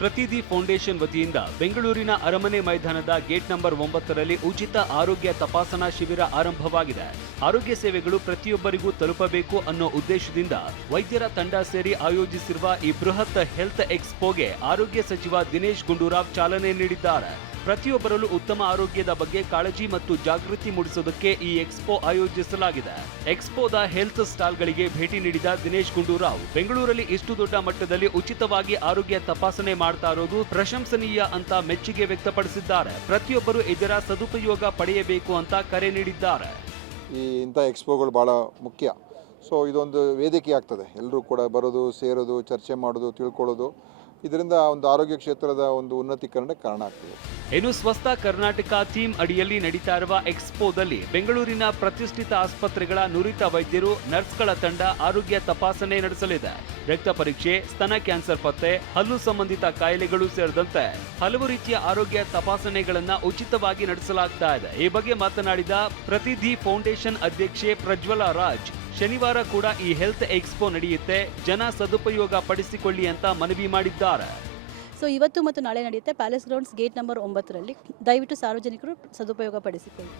ಪ್ರತಿದಿ foundation ವತಿಯಿಂದ ಬೆಂಗಳೂರಿನ ಅರಮನೆ ಮೈದಾನದ ಗೇಟ್ ನಂಬರ್ 9ರಲ್ಲಿ ಉಚಿತ ಆರೋಗ್ಯ ತಪಾಸಣಾ ಶಿಬಿರ ಆರಂಭವಾಗಿದೆ. ಆರೋಗ್ಯ ಸೇವೆಗಳು ಪ್ರತಿಯೊಬ್ಬರಿಗೂ ತಲುಪಬೇಕು ಅನ್ನೋ ಉದ್ದೇಶದಿಂದ ವೈದ್ಯರ ತಂಡ ಸೇರಿ ಆಯೋಜಿಸಿರುವ ಈ ಬೃಹತ್ ಹೆಲ್ತ್ ಎಕ್ಸ್ಪೋಗೆ ಆರೋಗ್ಯ ಸಚಿವ ದಿನೇಶ್ ಗುಂಡೂರಾವ್ ಚಾಲನೆ ನೀಡಿದ್ದಾರೆ. ಪ್ರತಿಯೊಬ್ಬರಲ್ಲೂ ಉತ್ತಮ ಆರೋಗ್ಯದ ಬಗ್ಗೆ ಕಾಳಜಿ ಮತ್ತು ಜಾಗೃತಿ ಮೂಡಿಸೋದಕ್ಕೆ ಈ ಎಕ್ಸ್ಪೋ ಆಯೋಜಿಸಲಾಗಿದೆ. ಎಕ್ಸ್ಪೋದ ಹೆಲ್ತ್ ಸ್ಟಾಲ್ಗಳಿಗೆ ಭೇಟಿ ನೀಡಿದ ದಿನೇಶ್ ಗುಂಡೂರಾವ್ ಬೆಂಗಳೂರಲ್ಲಿ ಇಷ್ಟು ದೊಡ್ಡ ಮಟ್ಟದಲ್ಲಿ ಉಚಿತವಾಗಿ ಆರೋಗ್ಯ ತಪಾಸಣೆ ಮಾಡ್ತಾ ಇರೋದು ಪ್ರಶಂಸನೀಯ ಅಂತ ಮೆಚ್ಚುಗೆ ವ್ಯಕ್ತಪಡಿಸಿದ್ದಾರೆ. ಪ್ರತಿಯೊಬ್ಬರು ಇದರ ಸದುಪಯೋಗ ಪಡೆಯಬೇಕು ಅಂತ ಕರೆ ನೀಡಿದ್ದಾರೆ. ಇಂಥ ಎಕ್ಸ್ಪೋಗಳು ಭಾಳ ಮುಖ್ಯ. ಸೊ ಇದೊಂದು ವೇದಿಕೆ ಆಗ್ತದೆ, ಎಲ್ಲರೂ ಕೂಡ ಬರೋದು, ಸೇರೋದು, ಚರ್ಚೆ ಮಾಡೋದು, ತಿಳ್ಕೊಳ್ಳೋದು. ಇದರಿಂದ ಒಂದು ಆರೋಗ್ಯ ಕ್ಷೇತ್ರದ ಒಂದು ಉನ್ನತೀಕರಣಕ್ಕೆ ಕಾರಣ ಆಗ್ತದೆ. ಇನ್ನು ಸ್ವಸ್ಥ ಕರ್ನಾಟಕ ಥೀಮ್ ಅಡಿಯಲ್ಲಿ ನಡೀತಾ ಇರುವ ಎಕ್ಸ್ಪೋದಲ್ಲಿ ಬೆಂಗಳೂರಿನ ಪ್ರತಿಷ್ಠಿತ ಆಸ್ಪತ್ರೆಗಳ ನುರಿತ ವೈದ್ಯರು, ನರ್ಸ್ಗಳ ತಂಡ ಆರೋಗ್ಯ ತಪಾಸಣೆ ನಡೆಸಲಿದೆ. ರಕ್ತ ಪರೀಕ್ಷೆ, ಸ್ತನ ಕ್ಯಾನ್ಸರ್ ಪತ್ತೆ, ಹಲ್ಲು ಸಂಬಂಧಿತ ಕಾಯಿಲೆಗಳು ಸೇರಿದಂತೆ ಹಲವು ರೀತಿಯ ಆರೋಗ್ಯ ತಪಾಸಣೆಗಳನ್ನ ಉಚಿತವಾಗಿ ನಡೆಸಲಾಗ್ತಾ ಇದೆ. ಈ ಬಗ್ಗೆ ಮಾತನಾಡಿದ ಪ್ರತಿದಿ ಫೌಂಡೇಶನ್ ಅಧ್ಯಕ್ಷೆ ಪ್ರಜ್ವಲಾ ರಾಜ್, ಶನಿವಾರ ಕೂಡ ಈ ಹೆಲ್ತ್ ಎಕ್ಸ್ಪೋ ನಡೆಯುತ್ತೆ, ಜನ ಸದುಪಯೋಗ ಪಡಿಸಿಕೊಳ್ಳಿ ಅಂತ ಮನವಿ ಮಾಡಿದ್ದಾರೆ. ಸೊ ಇವತ್ತು ಮತ್ತು ನಾಳೆ ನಡೆಯುತ್ತೆ ಪ್ಯಾಲೇಸ್ ಗ್ರೌಂಡ್ಸ್ ಗೇಟ್ ನಂಬರ್ 9ರಲ್ಲಿ. ದಯವಿಟ್ಟು ಸಾರ್ವಜನಿಕರು ಸದುಪಯೋಗ ಪಡಿಸಿಕೊಳ್ಳಿ.